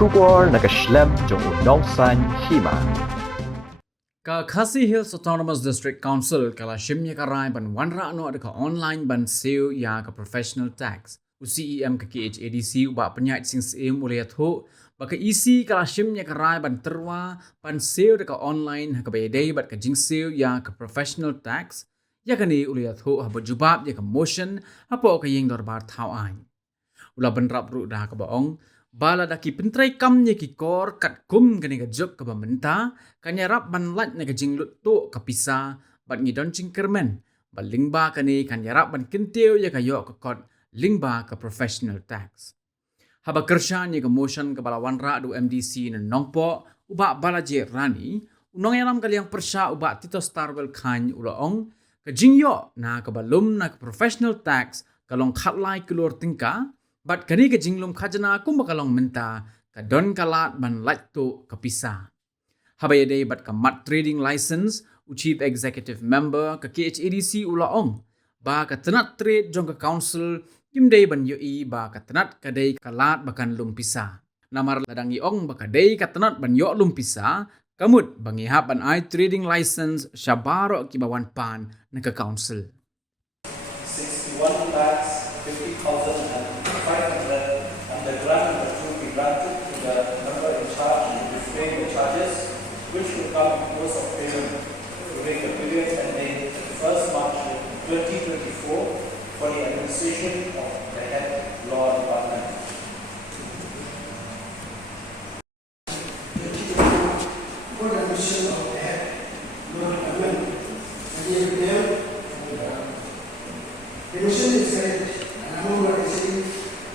Shubor nakaslem jong unongsan hima. Ka Khasi Hills Autonomous District Council kala shimnya karai ban wanra ano ada ka online ban seo ya ka professional tax. UCEM ka KHADC uba penyait sing seem uliat ho baka isi kala shimnya karai ban terwa ban seo da ka online ha ka bayadai bat ka jing seo ya ka professional tax ya ka ni uliat ho ha bajubab ya ka motion apo ka yeng dorbar thau ain. Ula ban rap ru da ka baong bala daki pentrai kam nye ki kor kat kum kani ka jok ka bamenta kanya rap ban lat na ka jinglut to ka pisa bat ngidon cingkermen balingba kani kanya rap ban kenteu ya ka yok ka kot lingba ka professional tax haba kersha nye ka motion ka bala wanra du MDC na nongpo uba bala je rani unong yanam kali yang persha uba Tito Starwell khan ulaong ka jingyo na ka balum na ka professional tax kalong khatlai kulur tingka bat kani ka jinglum khajana kum bakalong menta ka don kalat ban latto ka pisa habaya day bat ka mat trading license u chief executive member ka KHADC ulaong ba ka tenat trade jong ka council kim day ban yoi ba ka tenat ka day kalat bakan lum pisa namar ladang iong ba ka day ka tenat ban yo lum pisa kamut bangi hap ban I trading license syabaro ki bawan pan na ka council 61 lakhs 50,500 and the grant number 2 be granted to the member in charge to defray the charges which will come in course of payment during the period ending 1st March 2024 for the administration of the head law department. For the mission of the head law department, the mission is that an amount of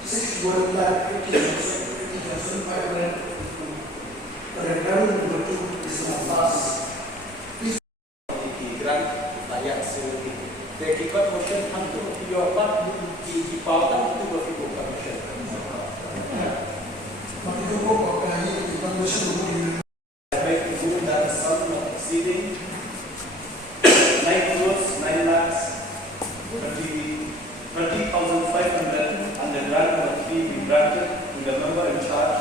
61 lakh 50,500 for the grant number 2 is not passed. The grant layak security. The kibat motion hantu your part di pautan itu berfigur motion. Maka itu kok kali kita mission umum Baik ibu dan sum not exceeding 9 crores 9 lakhs 30,500 and the grant number 3 be granted to the member in charge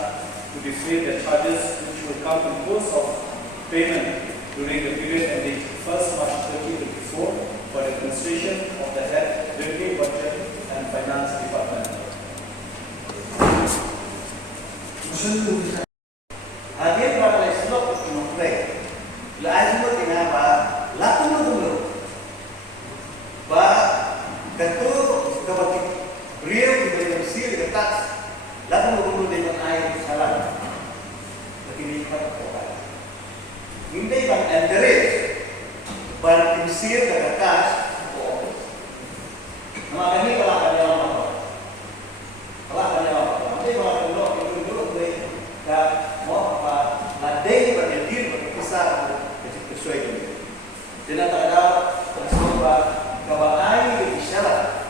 to defray the charges which will come in course of payment during the period ending 1st March 2024 for the administration of the head Revenue Budget and Finance Department. mission umum Hadir pada leslok menukre, lazim tina ba, laku dulu, ba, tentu kebaki beliau diberi mesir di atas, laku dulu dengan air salam, begini kita katakan. Ini bang enderit, ban mesir di atas, nama ini kalau ada yang apa, kalau ada yang apa, nanti kalau itu dulu boleh, dah. Mau apa? Ladai berdiri berpisah sesuai dengan. Jadi tak ada sebab kawanai isyarat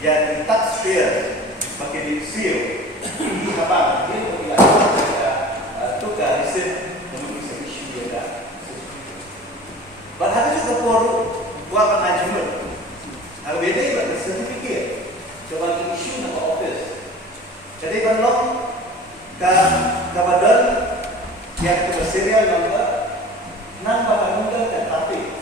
yang taxpayer pakai di seal di apa? Dia tidak tukar receipt untuk isu dia dah. Berhati juga perlu buat manajemen. Kalau beda berarti sertifikat. Coba isu nama office. Jadi kalau kabadan yang keberserial nomor nang muda dan tapi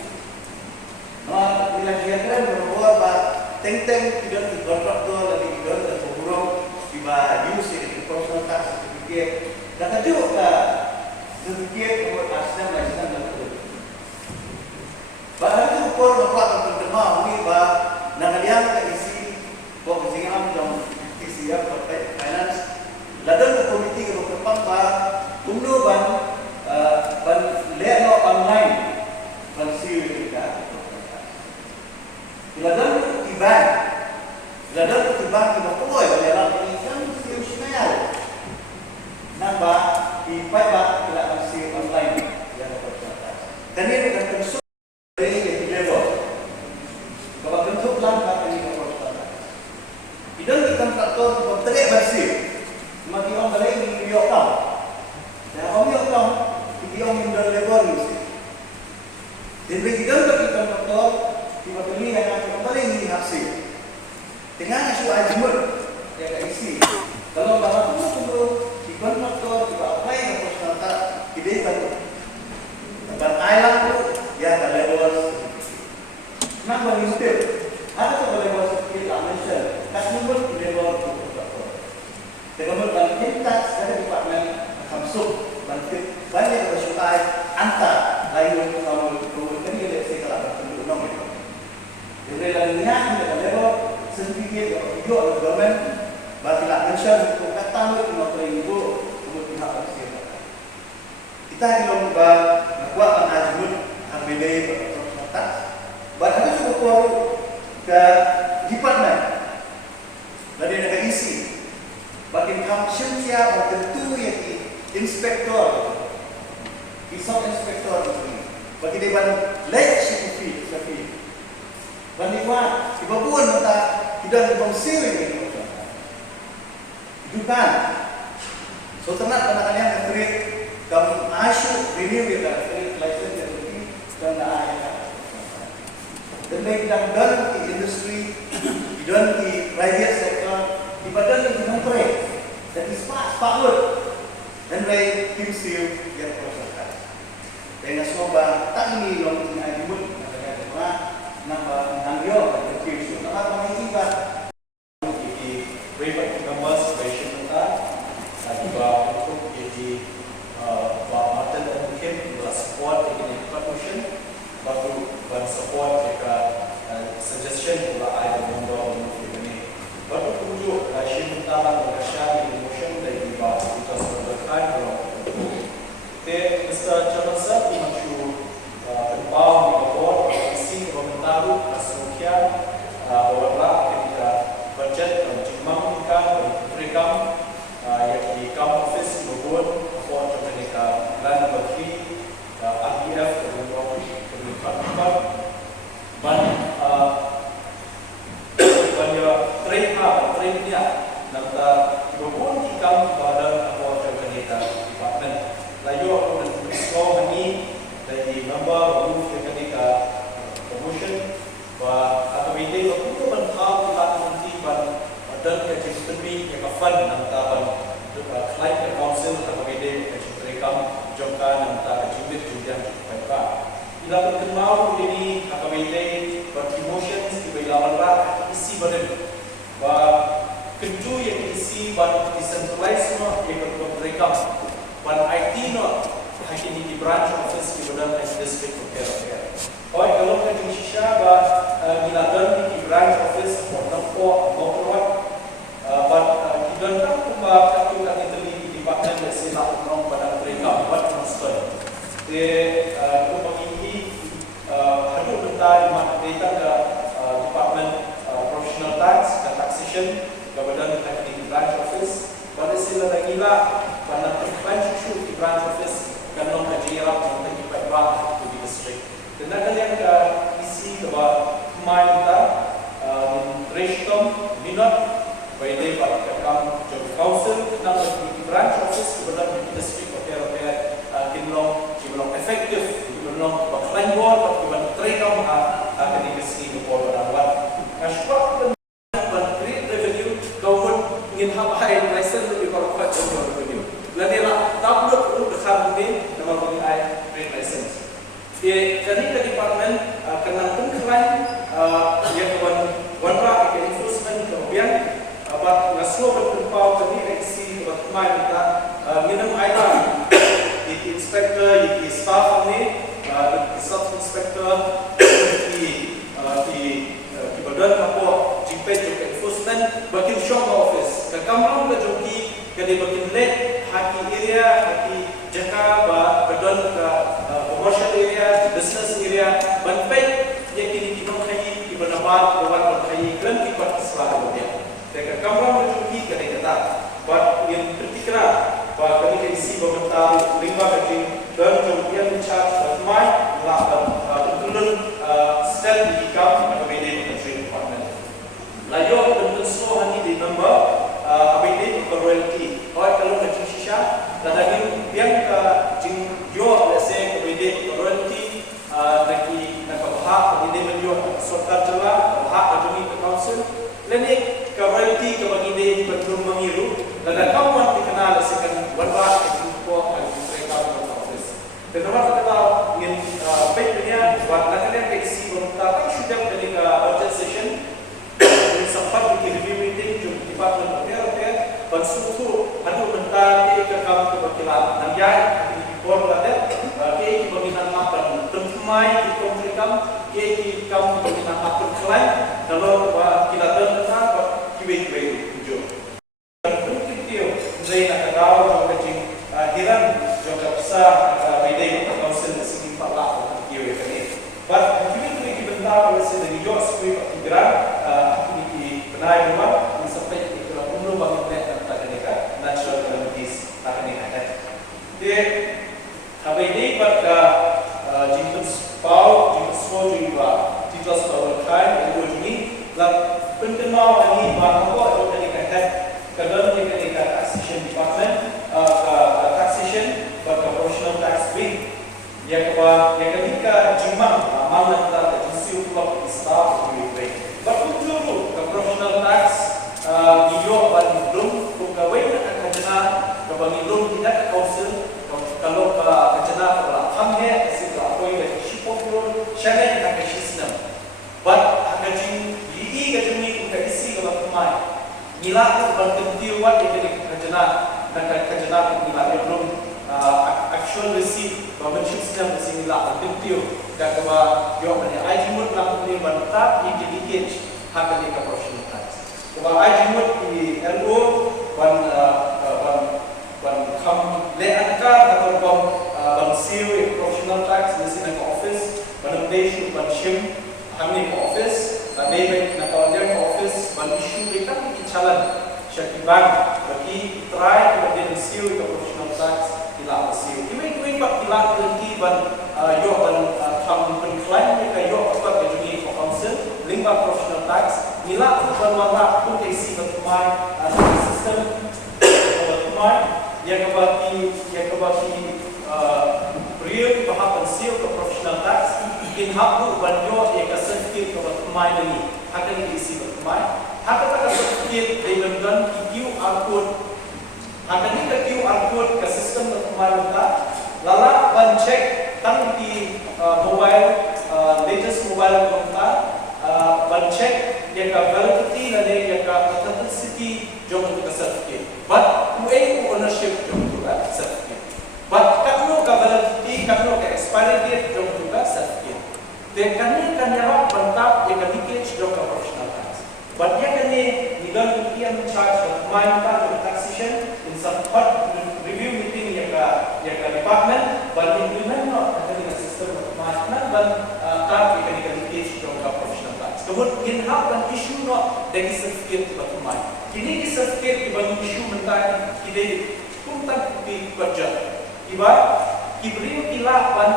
bila kira-kira berbuat bah teng-teng tidak dikontraktor lagi tidak terburuk tiba use itu konsultasi sedikit dan juga sedikit buat asam license dan itu bahkan itu pun membuat penterma ini bah nang dia isi kok mestinya dalam isi ya finance ladang komiti ke berkembang bah unduh ban lihat online ban siu kita ladang tiban tax dari department Kamsuk bangkit banyak bersyukai antar lain kalau ini let's say kalau bertemu nong itu. Jadi lainnya kita level sedikit yo government bagi lah ensure itu kata lu mau ibu kemudian pihak kesehatan. Kita lomba buat pengajuan APBD tax. Bahkan juga keluar ke department dari negara isi. Bagian kamsum siapa tentu yang inspektor, pisau inspektor itu. Bagi dia ban lek sipi, bagi kuat, di Papua nota tidak dibongsil ini. Itu kan, so tenat anak-anak yang treat kamu asyik renew kita treat license yang lebih dan ayah. Dan baik dalam di industri, dalam di private sector, di badan yang mengoperate, dan di sepakat, dan baik tim sil yang proses. Dan semoga tak ini loh punya ribut, ada cuma nambah nangyo dan tim. Nama kami tiba di private numbers version kita, juga untuk jadi bahan dan mungkin beras support dengan information. Baru support jika suggestion pula ada membawa ini. Baru tunjuk Hashim utama mengasyari emotion dari bahasa kita sebagai kalau te Mr. Chamansa mencu tempau di bawah isi komentar asosian bahwa ketika budget menjemang ikan mereka yang di camp office maupun support mereka dan bagi APF tempat ban train dia nanta robot ikam pada awal terkenita department layu aku mensko ini dari number roof terkenita promotion atau ini aku mental department ban dan kerja lebih yang fund nanta ban client council atau ini kerja mereka jangka nanta achievement juga baik. Bila berkenal ini AKBD berpromotion di bawah rak isi badan, keju yang isi badan decentralized no yang berprogram, badan IT no hanya di branch office di badan district care. Kalau kita Indonesia bila di branch office atau apa, badan kita tak kumpah kita di department sila orang pada mereka buat transfer. Itu bagi hadut bentar data ke department professional tax dan taxation ke badan teknik branch office pada sila lagi lah pada branch issue di branch office kan long kajira untuk kita buat di district dan ada yang isi ke main kita reshtom minat by pada job council kita di branch office ke badan di district kinlong efektif, kinlong baklan bor, baklan trade on akan dikasih ke bor berawat. Aspak dan create revenue, kau ingin hapai license lebih berapa jumlah revenue. Lalu lah download untuk dekat ini nama pengai create license. Jadi ke department kena pengklaim yang wanra ke enforcement kemudian apa ngaslo berkumpul tadi reaksi berkemai kita minum air. Inspector, the staff ni, the sub inspector, di badan apa, jimpet juga enforcement, bagian shop office. Kekamran kejoki, kadi bagian led, haki area, haki jaka, badan ke commercial area, business area, banpet, yang kini kita kai, di benabar, bawan kai, kelam kita selalu dia. Kekamran kejoki, kadi kata, yang bertikra. Kami isi komentar lima kali dan kemudian mencari mai lakukan turun step di kam APBD Menteri Department. Lalu bentuk semua ini di nombor APBD untuk royalty. Kalau macam sisa, dan lagi yang jing jual biasa APBD untuk royalty lagi nak bahak APBD menjual serta celah bahak aduni ke council. Lainnya ke royalty ke bagi bentuk mengiru. Dan kawan dikenal sebagai warga yang berkuah dan mereka berproses. Dan orang kita ingin baiknya buat nakal yang isi komentar sudah dari budget session sempat di review meeting juga department of health dan suatu hadut bentar ke kamu ke bakilan nangyay ating ipor lahat kaya ibaginan makan temai di kontrikam kaya kamu ibaginan makan kelai kalau kilatan na kiwe-kiwe tujuh mungkin tiyo zay nakadaw kajing hiran juga bisa beda kaunsel segi pala kiwe kani but kiwe kibentar oleh sedang jo sekui pakiran ini benai rumah sampai itu umur bangun net tak ada natural calamities tak ada dia habis pada jintus pau jintus pau juga titlas power kind itu ini lah pentemau ini bahawa itu ada kadang kita taxation department taxation proportional tax bill yang ketika jumlah mana kita jisi ulap staff itu berkunjung ke proportional tax video ban belum pegawai akan kena kebangilum tidak ke council kalau ke kena kalau hamnya sila apa yang shipong syarat nak sistem but akan ini kejuni untuk isi kalau kemai nila bertentu wat yang kena kena nila belum actual receipt membership sistem mesti nila bertentu dan kepada yo mana ajimut langsung ni bantap indicate hak ni ke professional tax kepada ajimut di LO ban kam leanka atau ban CEO professional tax mesti nak office ban base ban shim kami office tapi nak dia office ban issue kita ni jalan syakiban bagi try kepada CEO professional tax ila CEO ini pak ila nanti ban yo ban kam klaim ni kayo apa kejuni for council lingkup professional tax nila ban wala pun isi bertumai sistem bertumai yang kebaki real bahapan CEO professional tax in hakku banyo yang kesentik ke bertumai ini akan diisi bertumai hak kata sertifikat dengan QR code akan di QR code ke sistem bertumai kita lala ban cek tang di mobile latest mobile kita ban cek yang ke validity dan yang ke authenticity jom untuk sertifikat but ownership jom untuk sertifikat but kalau ke validity kalau ke expiry date jom untuk sertifikat dan kan nyarap bantap yang ke jom ke professional tax but yang kini nilang kian charge main ta taxation in some part review meeting yang ke department but implement not ada sistem main ban ta yang ke jom ke professional tax kemudian hak dan issue not dari certificate bertumai kini certificate bagi issue mentah kita puntak di kerja tiba kibri kila ban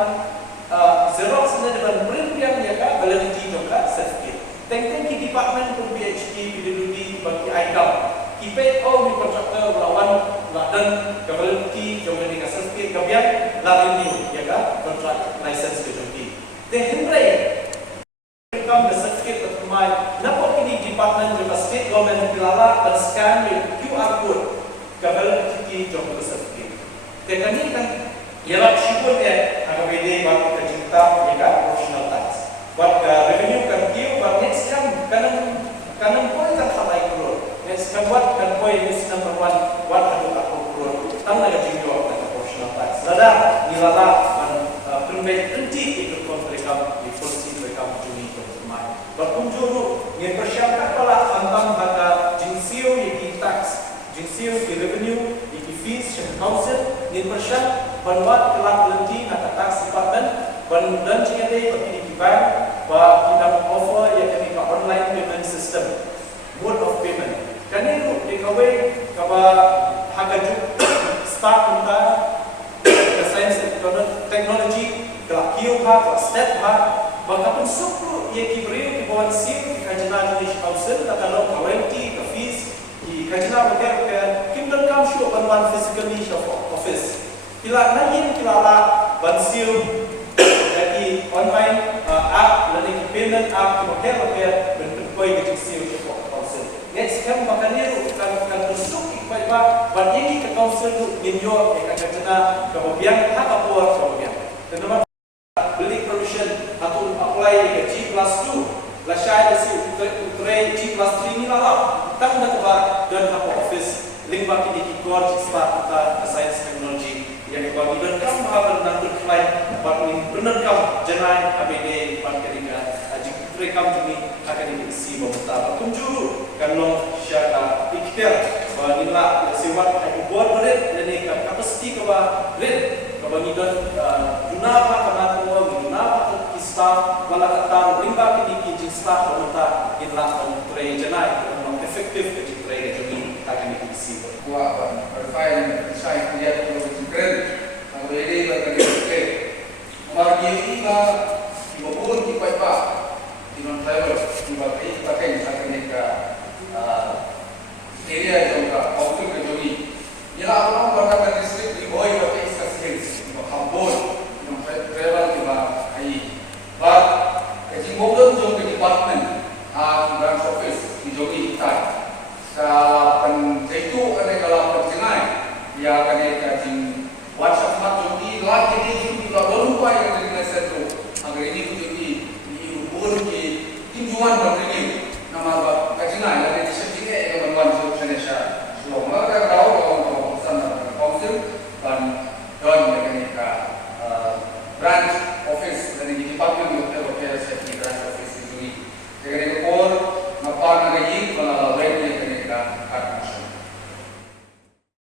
Xerox dan print yang ya validity juga certificate. Teng-teng di department pun PhD PhD bagi item. Kita mi kontraktor lawan dan validity juga di certificate kebiak renew ya kontrak license PhD. Tehendre income certificate pertumai. Napa kini department juga state government dilala dan scan QR code validity juga certificate. Teknik kan ialah syukur agak beda bagi kecinta juga professional tax. Buat revenue kan kiu, buat next kan kanang poin kan halai kurun. Next kan buat kan poin next number one buat ada tak kurun. Tang lagi jinggo kan professional tax. Lada nilala permit enti ikut kontrak di polisi mereka juni pertumai. Berkunjung ni persyaratan pala tentang harga jinsio yang tax, jinsio di revenue, di fees, council ni persyarat banwat kelak lenti nak tax department dan jika dia bagi dikibat bahawa kita offer yang kami online payment system mode of payment kan itu dikawai kaba hagajuk start kita ke science technology kelak kiu ha step ha bahkan suku yang kibri di bawah sim di kajana jenis council kalau warranty ke fees di kajana bagai ke kimdan kam show banwan physically of office kila nayin kila la bansil dari online app learning payment app kemudian bentuk koi ke sil ke council next kan makanya kan tusuk ikai ba banyak ke council tu inyo ke kajana kemudian apa buat kemudian teman beli permission atau apply ke G+2 la syai si utrai G+3 ni lah tang nak ba dan apa office link bagi di kor sifat kita sains teknologi yang bagi dan kam haber nanti klaim bagi benar kam jenai ABD parkerika aji rekam ini akademik si bapa kunjuru kanong syaka pikir bahwa sewat aku buat berit dan ini kapasiti kaba berit kaba ni dan dunapa kanako dunapa staff wala kata limba kini ki staff bapa inlah tre jenai kanong efektif ke tre jadi akademik si buat berfile saya lihat kalau keren kalau ini berkali kali bagi kita dibobol di pipa di non travel di pakai teknik area juga waktu kejadi ia orang berkata distrik di boy pakai skills hambol non travel di ai but kejing bobol juga di department branch office di jogi kita kalau itu kalau percenai dia akan dikasih WhatsApp macam ini lagi ini juga belum bayar dengan satu agar ini jadi dihubung di tinjuan berdiri nama percenai dari disebutnya yang membantu Indonesia so mereka tahu kalau pesan dari konsul dan mekanika branch